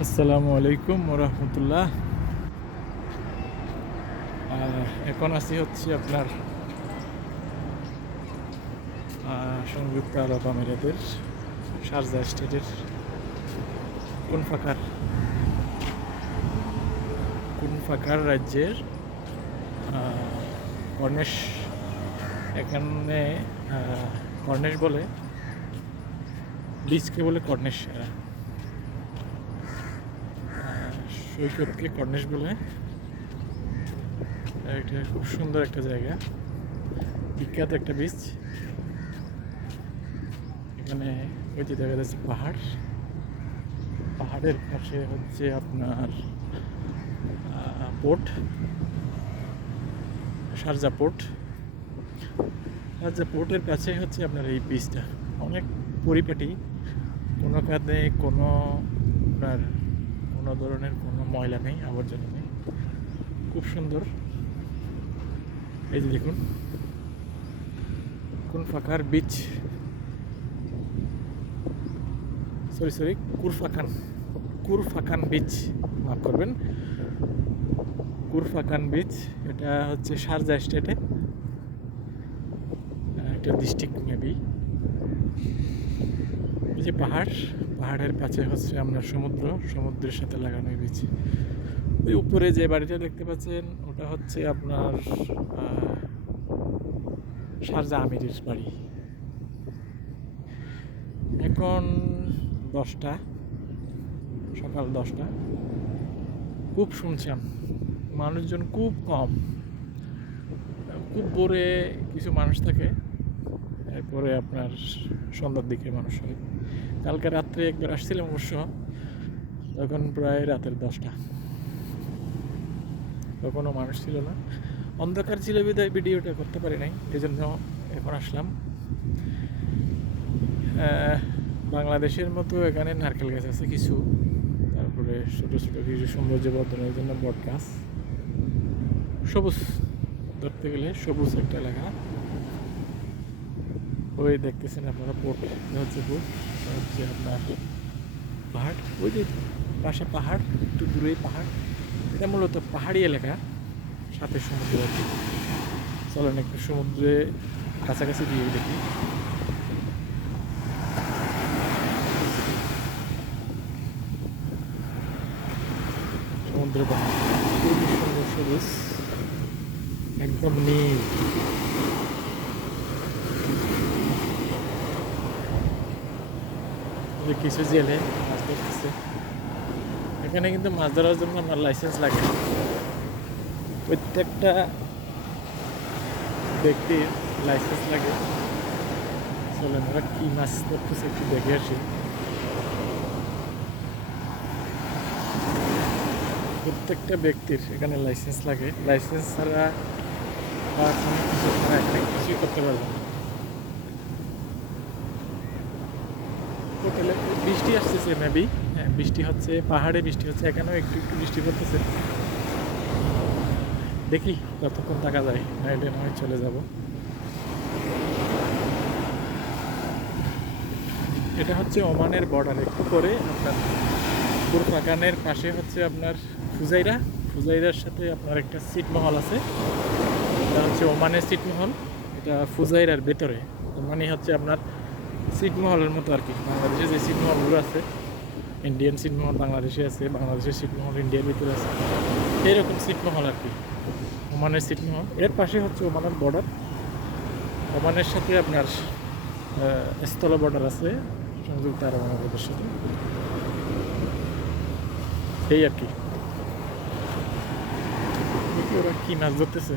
আসসালামু আলাইকুম ওরহমতুল্লাহ। এখন আছি হচ্ছে আপনার সংযুক্ত আরব আমিরাতের শারজা স্টেটের কুনফাকার কুনফাকার রাজ্যের কর্নেশ। এখানে কর্নেশ বলে, বিচকে বলে কর্নেশ, সৈকতকে কর্নেশ বলে। এটা খুব সুন্দর একটা জায়গা, বিখ্যাত একটা বিচ। এখানে ওই যে দেখা যাচ্ছে পাহাড়, পাহাড়ের পাশে হচ্ছে আপনার পোর্ট, শারজা পোর্ট। শারজা পোর্টের কাছে হচ্ছে আপনার এই বিচটা অনেক পরিপাটি, কোনো কাজে কোনো আপনার কোনো ধরনের কোনো ময়লা নেই, আবর্জনা নেই, খুব সুন্দর। এই যে দেখুন কুনফাকার বিচ, সরি কুরফাকান বিচ, মাফ করবেন, কুরফাকান বিচ। এটা হচ্ছে শারজা স্টেটে একটা ডিস্ট্রিক্ট মেবি। এই যে পাহাড়ের কাছে হচ্ছে আপনার সমুদ্রের সাথে লাগানো বিচ। ওই উপরে যে বাড়িটা দেখতে পাচ্ছেন ওটা হচ্ছে আপনার শারজা আমিরের বাড়ি। এখন 10টা, সকাল 10টা। খুব শুনছিলাম মানুষজন খুব কম, খুব ভোরে কিছু মানুষ থাকে, এরপরে আপনার সন্ধ্যার দিকে মানুষ হয়। কালকে রাত্রে একবার আসছিলাম অবশ্য, তখন প্রায় রাতের 10টা, তখনও মানুষ ছিল না, অন্ধকার ছিল বিদায় ভিডিওটা করতে পারি নাই, এই জন্য এখন আসলাম। বাংলাদেশের মতো এখানে নারকেল গাছ আছে কিছু, তারপরে ছোটো ছোটো কিছু সৌন্দর্য বর্ধনের জন্য বট গাছ, সবুজ, ধরতে গেলে সবুজ একটা এলাকা। ওই দেখতেছেন আপনারা পোর্ট, হচ্ছে পোর্ট, হচ্ছে আপনার পাহাড়, ওই যে পাশে পাহাড়, একটু দূরেই পাহাড়। এটা মূলত পাহাড়ি এলাকা, সাথে সমুদ্র আর কি। চলেন একটু সমুদ্রে কাছাকাছি দিয়ে দেখি। সমুদ্র পাহাড় খুবই সুন্দর, সবুজ, একদম নীল। যে কিছু জেলে মাছ ধরতেছে। এখানে কিন্তু মাছ ধরার জন্য আমার লাইসেন্স লাগে, প্রত্যেকটা ব্যক্তির লাইসেন্স লাগে। চলেন ওরা কী মাছ ধরতেছে একটু দেখে আসি। প্রত্যেকটা ব্যক্তির এখানে লাইসেন্স লাগে, লাইসেন্স ছাড়া বা কোনো কিছু ছাড়া এখানে কিছুই করতে পারবে না। হোটেলে বৃষ্টি আসতেছে মেবি, হ্যাঁ বৃষ্টি হচ্ছে, পাহাড়ে বৃষ্টি হচ্ছে, এখানেও একটু একটু বৃষ্টি পড়তেছে। দেখি কতক্ষণ থাকা যায়, নাইলে না হয় চলে যাব। এটা হচ্ছে ওমানের বর্ডার, একটু পরে আপনার কুরফাকানের পাশে হচ্ছে আপনার ফুজাইরার সাথে আপনার একটা ছিটমহল আছে। এটা হচ্ছে ওমানের ছিটমহল, এটা ফুজাইরার ভেতরে। মানে হচ্ছে আপনার ছিটমহলের মতো আর কি, বাংলাদেশে যে ছিটমহলগুলো আছে, ইন্ডিয়ান ছিটমহল বাংলাদেশে আছে, বাংলাদেশের ছিটমহল ইন্ডিয়ার ভিতরে আছে, এইরকম ছিটমহল আর কি ওমানের ছিটমহল। এর পাশে হচ্ছে ওমানের বর্ডার, ওমানের সাথে আপনার স্থল বর্ডার আছে সংযুক্ত আরব আমিরাতের সাথে, এই আর কি। দেখি ওরা কি মাছ ধরতেছে।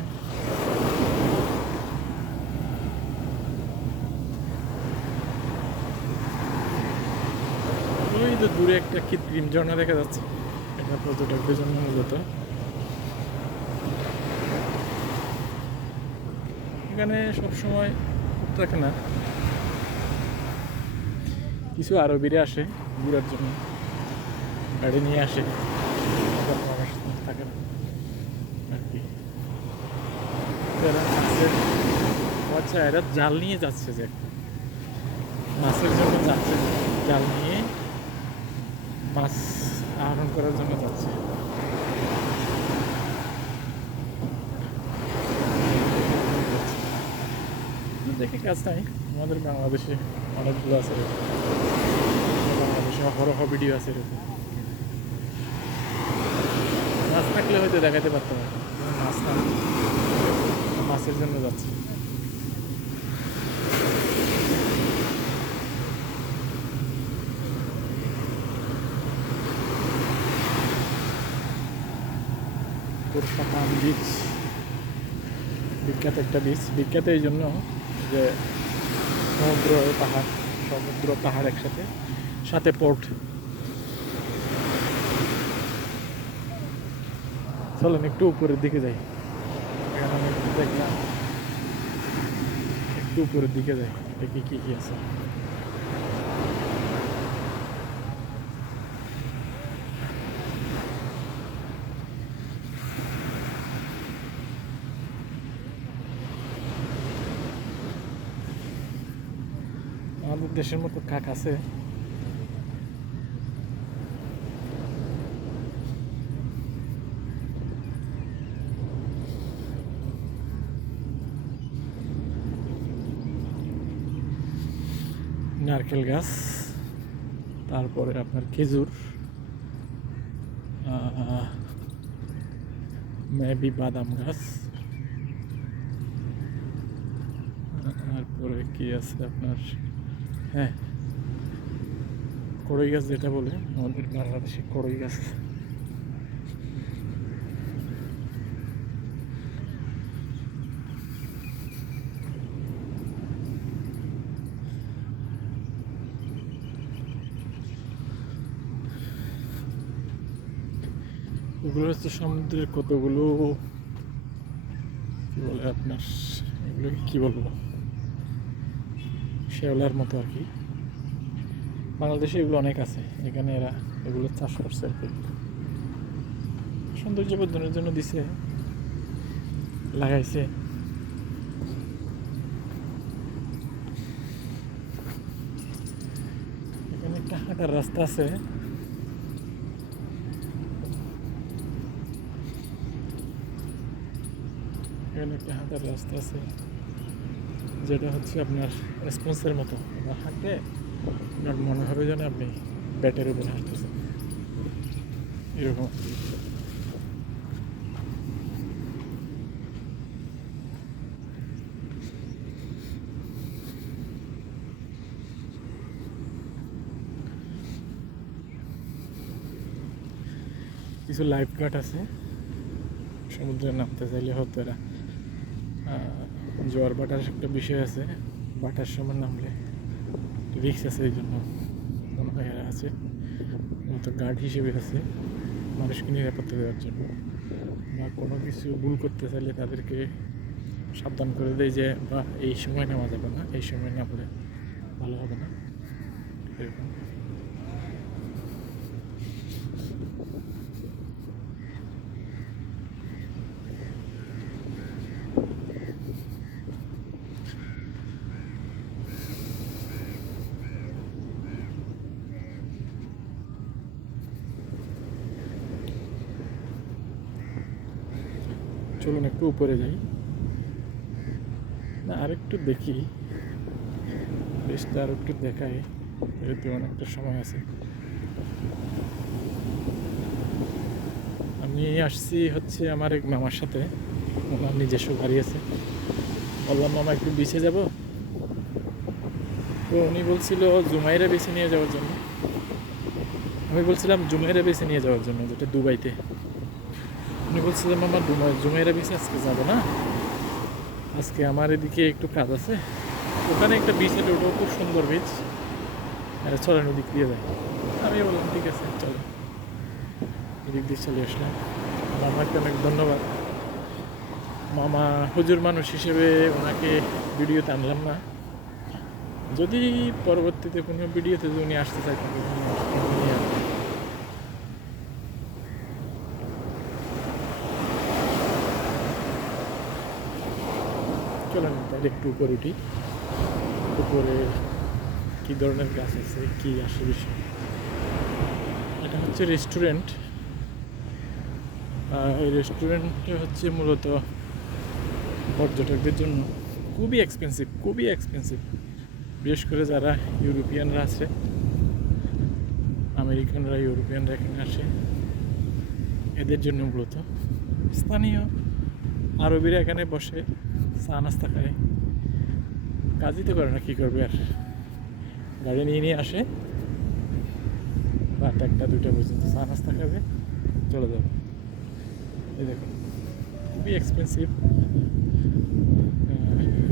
ওই তো দূরে একটা কৃত্রিম ঝর্ণা দেখা যাচ্ছে, এটা পর্যটকদের জন্য মূলত। এখানে সবসময় থাকে না, কিছু আরবিরা আসে ঘুরার জন্য, গাড়ি নিয়ে আসে, আমার সাথে থাকে না আর কি। এরা মাছের, আচ্ছা এরা জাল নিয়ে যাচ্ছে, যে একটা মাছের জন্য যাচ্ছে, জাল নিয়ে মাছ আহরণ করার জন্য যাচ্ছে। দেখে কাজ নাই, আমাদের বাংলাদেশে অনেকগুলো আছে এরকম। বাংলাদেশে অহরহ ভিডিও আছে এরকম। মাছ থাকলে হয়তো দেখাতে পারতাম, মাছ না, মাছের জন্য যাচ্ছে। বিচ বিখ্যাত একটা বিচ, বিখ্যাত এই জন্য যে সমুদ্র পাহাড় একসাথে, সাথে পোর্ট। চলেন একটু উপরের দিকে যাই, এখানে আমি দেখলাম, একটু উপরের দিকে যাই, দেখি কি কি আছে। আমাদের দেশের মতো কাক আছে? নারকেল গাছ, তারপরে আপনার খেজুর, মেবি বাদাম গাছ, তারপরে কি আছে আপনার, হ্যাঁ কড়ই গাছ যেটা বলে আমাদের বাংলাদেশে, কড়ই গাছ। এগুলো হচ্ছে সমুদ্রের কতগুলো কি বলে আপনার, এগুলোকে কি বলবো, শেওলার মতো আর কি। বাংলাদেশে এগুলো অনেক আছে, এখানে এরা এগুলো চাষ করছে আর কি, সৌন্দর্য বর্ধনের জন্য দিছে, লাগাইছে। এখানে একটা হাঁটার রাস্তা আছে, এখানে একটা হাঁটার রাস্তা আছে যেটা হচ্ছে আপনার স্পঞ্জের মতো, আপনার হাঁটলে আপনার মনে হবে যেন আপনি ব্যাটের উপরে হাঁটতেছেন এরকম। কিছু লাইফ গার্ড আছে, সমুদ্রে নামতে চাইলে হয়তো এরা, জোয়ার ভাটার একটা বিষয় আছে, ভাটার সময় নামলে রিস্ক আছে, এই জন্য মনে হয় এরা আছে, মতো গার্ড হিসেবে আছে মানুষকে নিরাপত্তা দেওয়ার জন্য, বা কোনো কিছু ভুল করতে চাইলে তাদেরকে সাবধান করে দেয় যে বা এই সময় নেওয়া যাবে না, এই সময় নামলে ভালো হবে না এরকম। চলুন একটু উপরে যাই, না আরেকটু দেখি, বেশটা আর একটু দেখাই, যেহেতু অনেকটা সময় আছে। আমি আসছি হচ্ছে আমার এক মামার সাথে, আমার নিজস্ব গাড়ি আছে, বললাম মামা একটু বিচে যাব, তো উনি বলছিল জুমাইরা বেছে নিয়ে যাওয়ার জন্য, আমি বলছিলাম জুমাইরা বেছে নিয়ে যাওয়ার জন্য, যেটা দুবাইতে। উনি বলছিলাম আমার জুমাইরা বেছে আজকে যাব না, আজকে আমার এদিকে একটু কাজ আছে, ওখানে একটা বিচ আছে, ওটাও খুব সুন্দর বিচ, চলেন ওদিক দিয়ে যায়। আমি বললাম ঠিক আছে চলো, এদিক দিয়ে চলে আসলাম। মামাকে অনেক ধন্যবাদ, মামা হুজুর মানুষ হিসেবে ওনাকে ভিডিওতে আনলাম না, যদি পরবর্তীতে কোনো ভিডিওতে যদি উনি আসতে চাই তাহলে চলেন তাহলে একটু উপরে উঠি, উপরে কী ধরনের গাছ আছে, কী আসে বিষয়। এটা হচ্ছে হচ্ছে রেস্টুরেন্ট। এই রেস্টুরেন্টটা হচ্ছে মূলত পর্যটকদের জন্য খুবই এক্সপেন্সিভ। বিশেষ করে যারা ইউরোপিয়ানরা আছে, আমেরিকানরা, ইউরোপিয়ানরা এখানে আসে, এদের জন্য মূলত। স্থানীয় আরবিরা এখানে বসে চা নাস্তা খায়, কাজই তো করে না, কী করবে আর। গাড়ি নিয়ে আসে, রাত 1-2টা পর্যন্ত চা নাস্তা খাবে, চলে যাবে। এই দেখুন, খুবই এক্সপেন্সিভ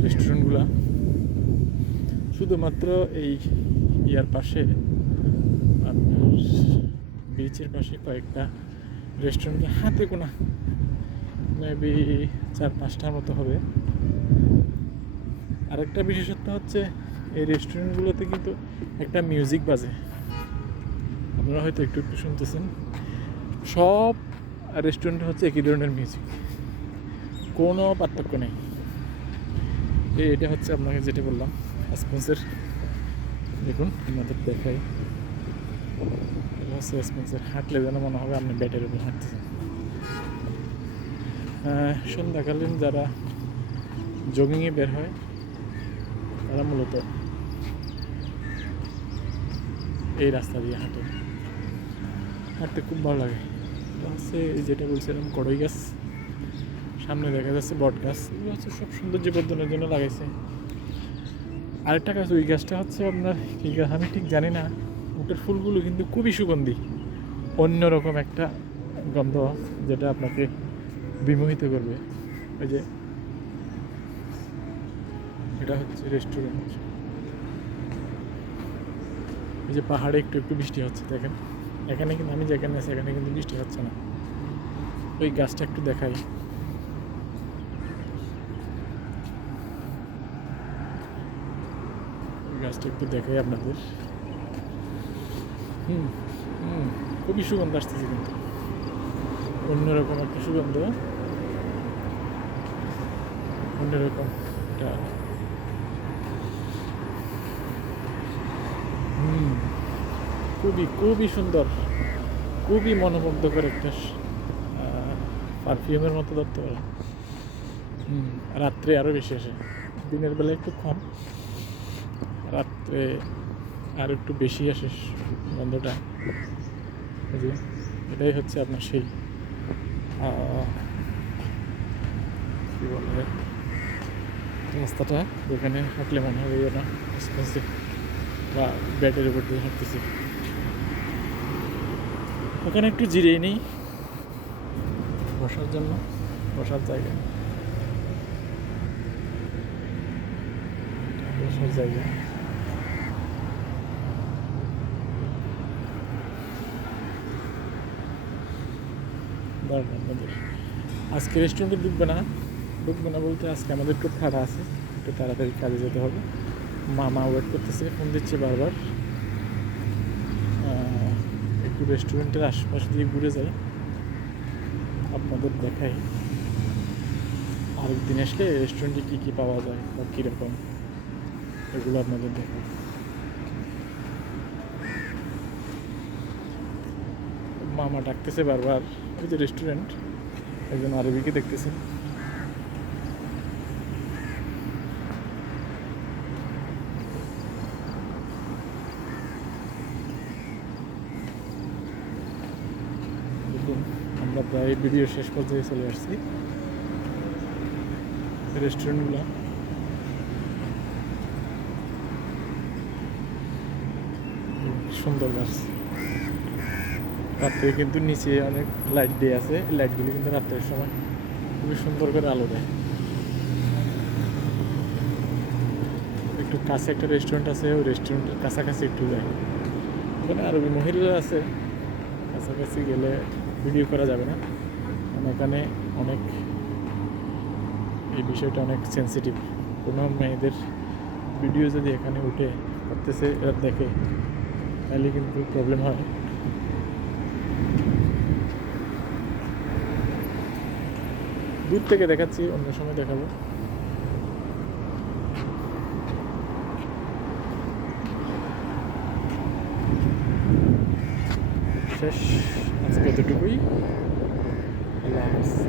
রেস্টুরেন্টগুলো। শুধুমাত্র এই ইয়ার পাশে, আপনার বিচের পাশে কয়েকটা রেস্টুরেন্ট হাতে গোনা, মেবি 4-5টার মতো হবে। আরেকটা বিশেষত্ব হচ্ছে এই রেস্টুরেন্টগুলোতে কিন্তু একটা মিউজিক বাজে, আপনারা হয়তো একটু শুনতেছেন। সব রেস্টুরেন্টে হচ্ছে একই ধরনের মিউজিক, কোনো পার্থক্য নেই। এটা হচ্ছে আপনাকে যেটা বললাম স্পেন্সের, দেখুন আপনাদের দেখাই। এটা হচ্ছে স্পেন্সের, হাঁটলে যেন মনে হবে আপনি ব্যাটের উপর হাঁটতেছেন। সন্ধ্যাকালীন যারা জগিংয়ে বের হয় তারা মূলত এই রাস্তা দিয়ে হাঁটতে খুব ভালো লাগে। এটা হচ্ছে যেটা বলছিলাম কড়ই গাছ, সামনে দেখা যাচ্ছে বট গাছ, এগুলো হচ্ছে সব সৌন্দর্য বর্ধনের জন্য লাগাইছে। আরেকটা গাছ, ওই গাছটা হচ্ছে আপনার কী গাছ আমি ঠিক জানি না, ওটার ফুলগুলো কিন্তু খুবই সুগন্ধি, অন্যরকম একটা গন্ধ যেটা আপনাকে বিমোহিত করবে। ওই যে এটা হচ্ছে রেস্টুরেন্ট, এই যে পাহাড়ে একটু বৃষ্টি হচ্ছে দেখেন, এখানে কিন্তু আমি যেখানে আছি এখানে কিন্তু বৃষ্টি হচ্ছে না। ওই গাছটা একটু দেখাই, গাছটা একটু দেখাই আপনাদের। খুবই সুগন্ধ আসতেছে, কিন্তু অন্যরকম একটা সুগন্ধ, অন্যরকম একটা খুবই সুন্দর, খুবই মনোমুগ্ধকর একটা পারফিউমের মতো ধরতে পারে। রাত্রে আরও বেশি আসে, দিনের বেলা একটু কম, রাত্রে আর একটু বেশি আসে গন্ধটা। যে এটাই হচ্ছে আপনার সেই কী বলে রাস্তাটা, যেখানে হাঁটলে মনে হবে না এক্সপেন্সিভ বা ব্যাটের উপর দিয়ে হাঁটতেছি। ওখানে একটু জিরিয়ে নিই, বসার জন্য, বসার জায়গা, বসার জায়গা। আপনাদের আজকে রেস্টুরেন্টে ঢুকবে না বলতে, আজকে আমাদের একটু তাড়া আছে, একটু তাড়াতাড়ি কাজে যেতে হবে। মামা ওয়েট করতেছে, ফোন দিচ্ছে বারবার। একটু রেস্টুরেন্টের আশপাশ দিয়ে ঘুরে যাই, আপনাদের দেখাই। আরেকদিন আসলে রেস্টুরেন্টে কী কী পাওয়া যায় বা কীরকম, এগুলো আপনাদের দেখাই। মামা ডাকতেছে বারবার, ওই যে রেস্টুরেন্ট, একজন আরবিকে দেখতেছেন। দেখুন, আমরা প্রায় ভিডিও শেষ পর্যায়ে চলে আসছি। রেস্টুরেন্টগুলো সুন্দর গাছ, রাত্রে কিন্তু নিচে অনেক লাইট দিয়ে আছে, এই লাইটগুলি কিন্তু রাত্রের সময় খুবই সুন্দর করে আলো দেয়। একটু কাছে একটা রেস্টুরেন্ট আছে, ওই রেস্টুরেন্টের কাছাকাছি একটু যাই, ওখানে আরবি মহিলারা আছে, কাছাকাছি গেলে ভিডিও করা যাবে না, কারণ ওখানে অনেক এই বিষয়টা অনেক সেন্সিটিভ। কোনো মেয়েদের ভিডিও যদি এখানে উঠে করতেছে এরা দেখে, তাহলে কিন্তু প্রবলেম হয়। দূর থেকে দেখাচ্ছি, অন্য সময় দেখাবো। শেষ, আজকে এতটুকুই। আল্লাহ হাফিজ।